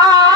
এই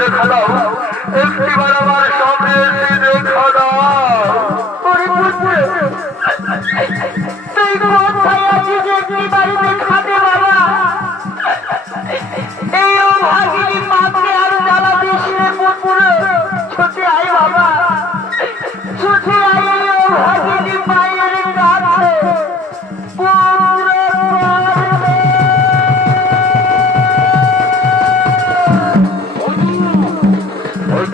দেখা দাও একটিবার আমার সামনে এসে দেখা দাও বাবা। এই ও ভাগিনী মাকে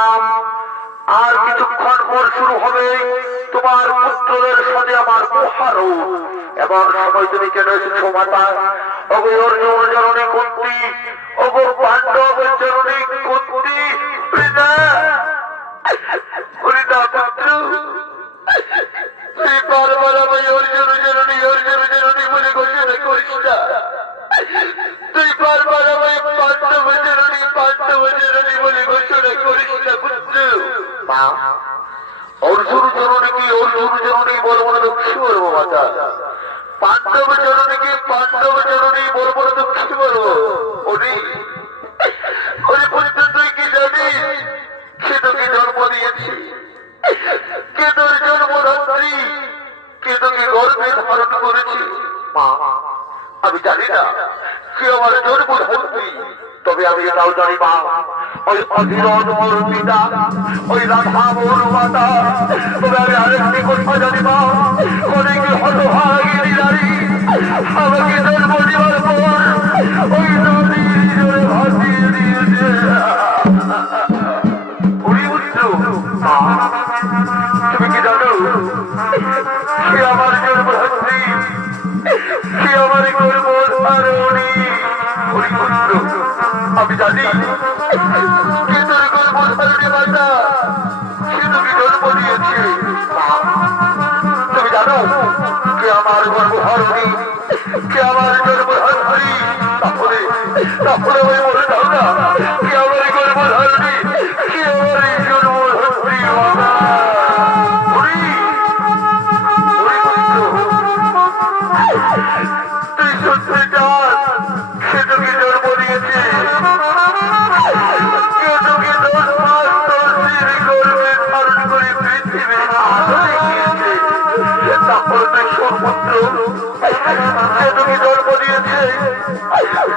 প্রণাম আর কিছুক্ষণ পর শুরু হবে তোমার পুত্রদের সাথে আমার মহারো এমন সময় তুমি কেন এসেছ, মাতা? অগো অর্জুন, জননী কুন্তি। অগো পাণ্ডব, জননী কুন্তি হরিদা হরিদা পুত্র। তুই বারবার আমায় অর্জুন, জননী অর্জুন, জননী বলে ঘোষণা করিস না। তুই বারবার আমায় পাণ্ডব, জননী মা অর্জুন জননীকে অর্জুন জননী বলব না দুঃখী বলব, মাতা। পাণ্ডব জননীকে, পাণ্ডব জননী বলব না দুঃখী বলব। তবে আমি এটাও জানি মা ওই অধীরথ মোর পিতা, ওই রাধা মোর মাতা, তবে আমি আরেকটি কথা জানি মা অনেক হতভাগিনী নারী, আমাকে জন্ম দেওয়ার পর, ওই আমার গর্ব ধারণী কে আমার জন্ম ধারণী তাহলে তাহলে ওই যাও না।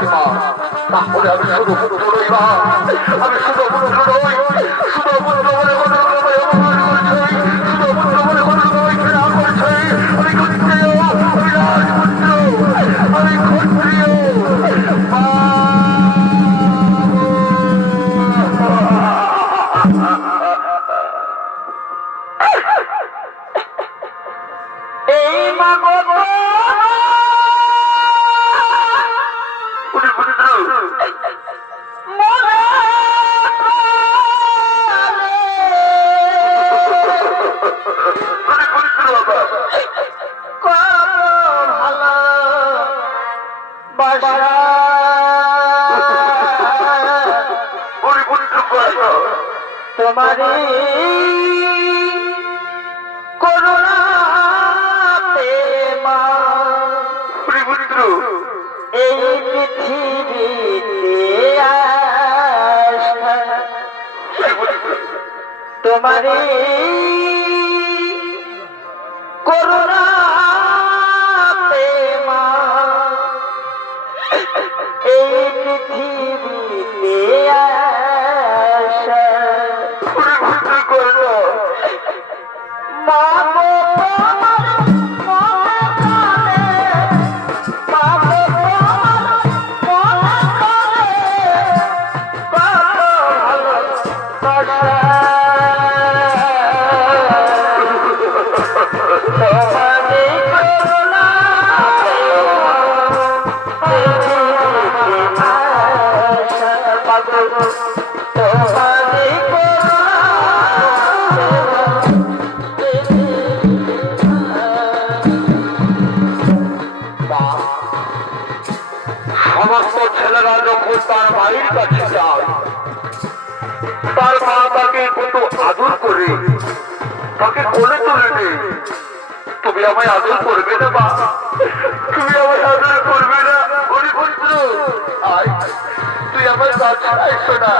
পেয়েছি মা তাহলে আমি শুধু পুরো নই মা আমি শুধু পুরো নই শুধু পুরো বাড়ি। তার মা তাকে কত আদর করে, তাকে কোলে তুলে নেয় তুমি আমায় আদর করবে না বা তুমি আমায় আদর করবে না, গরিব আয়। তুই আমার সাথে আসছো না।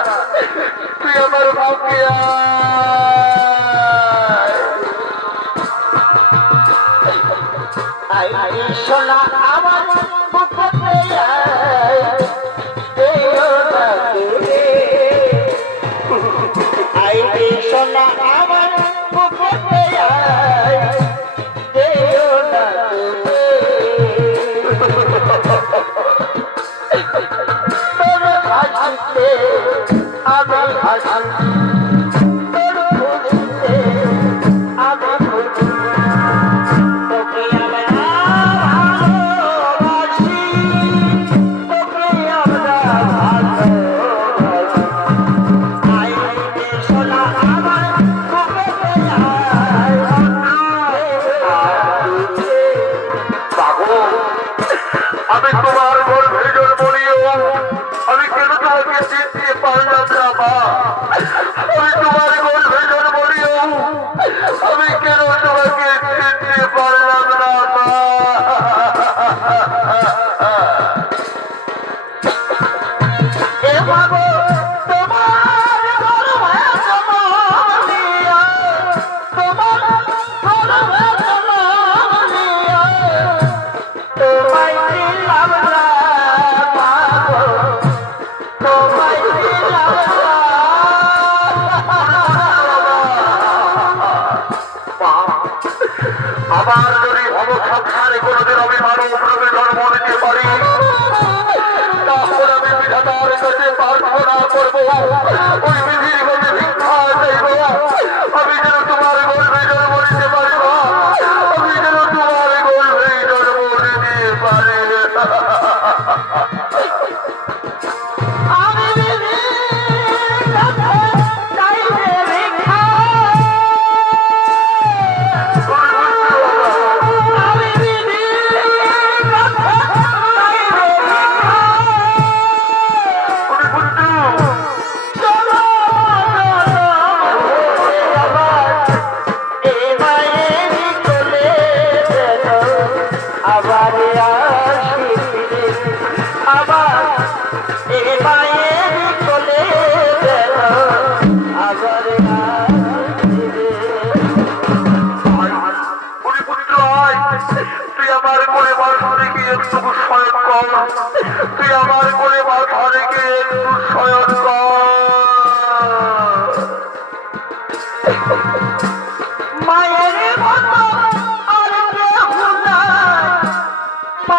তুই আমার ভাব আমি হাসি por pegar la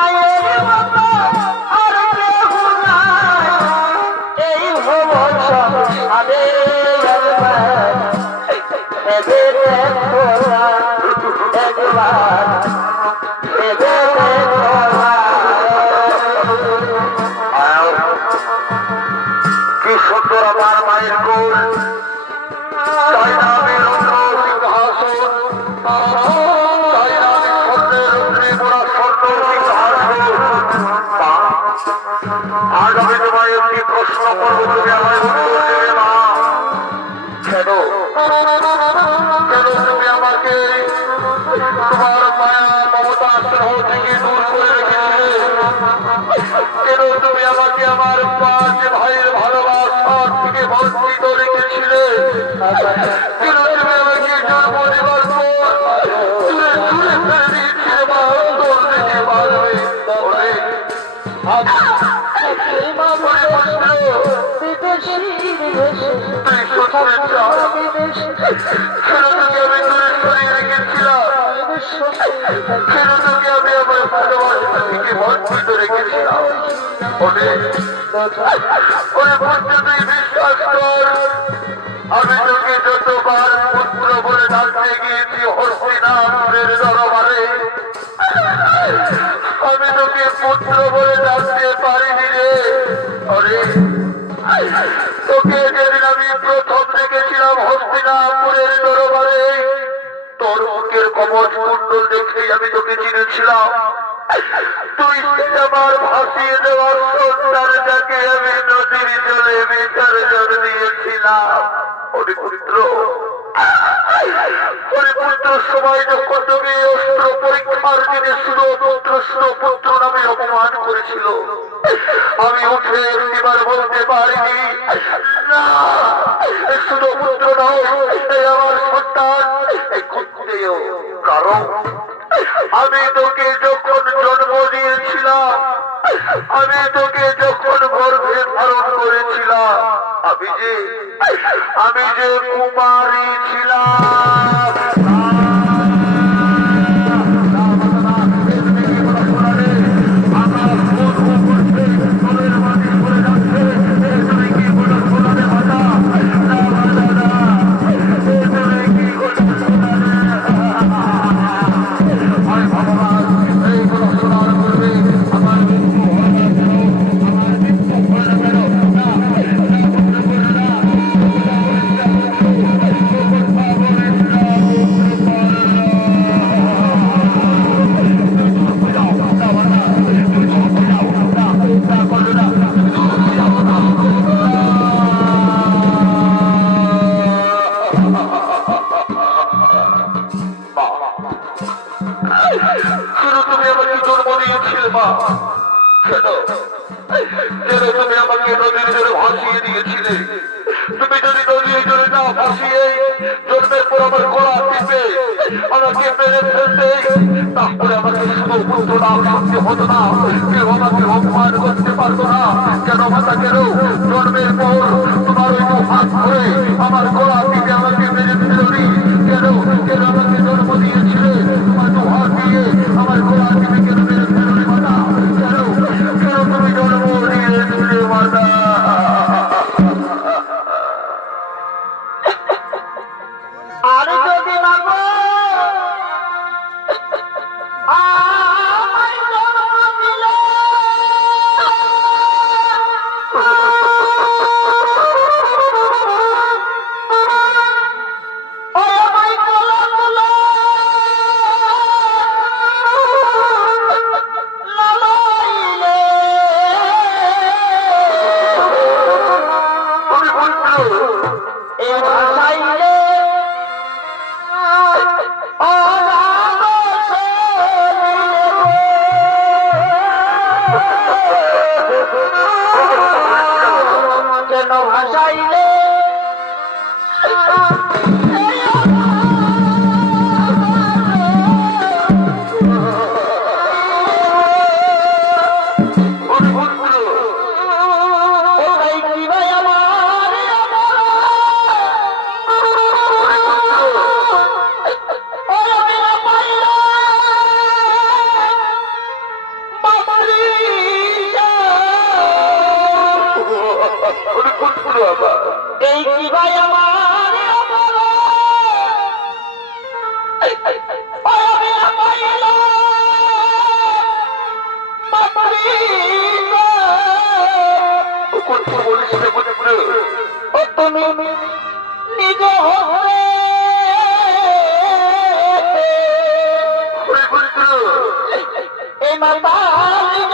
Levanta! আমার পাঁচ ভাইয়ের ভালোবাসার থেকে বঞ্চিত রেখেছিলে আমি তোকে যতবার পুত্র বলে ডাকতে গিয়েছি হস্তিনাপুরের দরবারে আমি তোকে পুত্র বলে ডাকতে পারিনি রে। ওরে তোকে যেদিন আমি প্রথম দেখেছিলাম হস্তিনাপুরের দরবারে, তোর মুখের কমজ কুণ্ডল দেখেই আমি তোকে চিনেছিলাম। তুই আমার ভাসিয়ে দেওয়ার সন্তানটাকে আমি নদীর জলে বিসর্জন দিয়েছিলাম। অনেক পুত্র সময় যখন তোকে অস্ত্র পরীক্ষার দিনে শুধু পুত্র পুত্র নামে অপমান করেছিল, আমি উঠে একটিবার বলতে পারিনি শুধু পুত্র নয় আমার সন্তান কারণ আমি তোকে যখন জন্ম দিয়েছিলাম, আমি তোকে যখন গর্ভে ধারণ করেছিলাম, আমি যে আমি যে কুমারী তারপরে আমাকে হতো না কেউ আমাকে অপমান করতে পারতো না কেন মাতা কেন জন্মের পর তোমার ওই হাত আমার গলা টিপে আমাকে মেরে ফেলনি কেন কেন আমাকে ভাসাইলে তুমি নিজ এই মাতা নিজ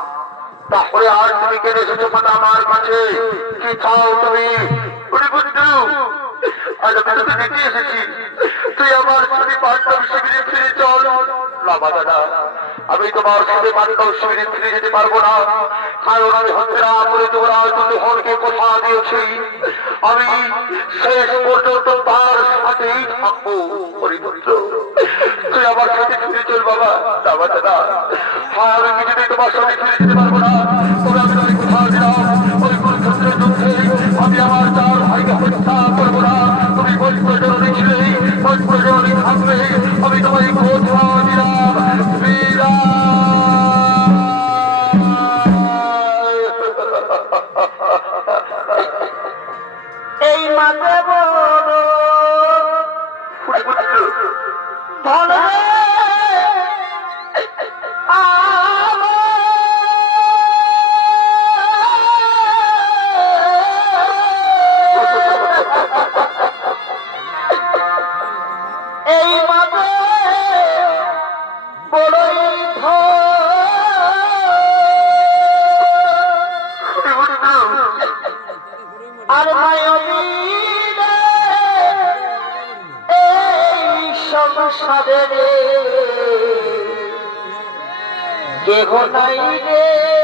তারপরে আর তুমি কেন এসেছ মাতা আমার কাছে কি খাও তুমি? বুঝলু আজ আমি দেখে এসেছি। তুই আমার স্বামী পাঠ্য শিবিরে ফিরে চল। বাবা দাদা। আমি তোমার সাথে পাণ্ডব শিবিরে ফিরে যেতে পারব না। কারণ আমি হত্যা করে তোমরা তুমি হনকে কথা দিয়েছি। আমি শেষ পর্যন্ত তার সাথেই থাকব তুই আমার সাথে ফিরে চল বাবা আমি করব না। তুমি প্রজননী থাকবে আমি তোমায় কেহ নাই রে।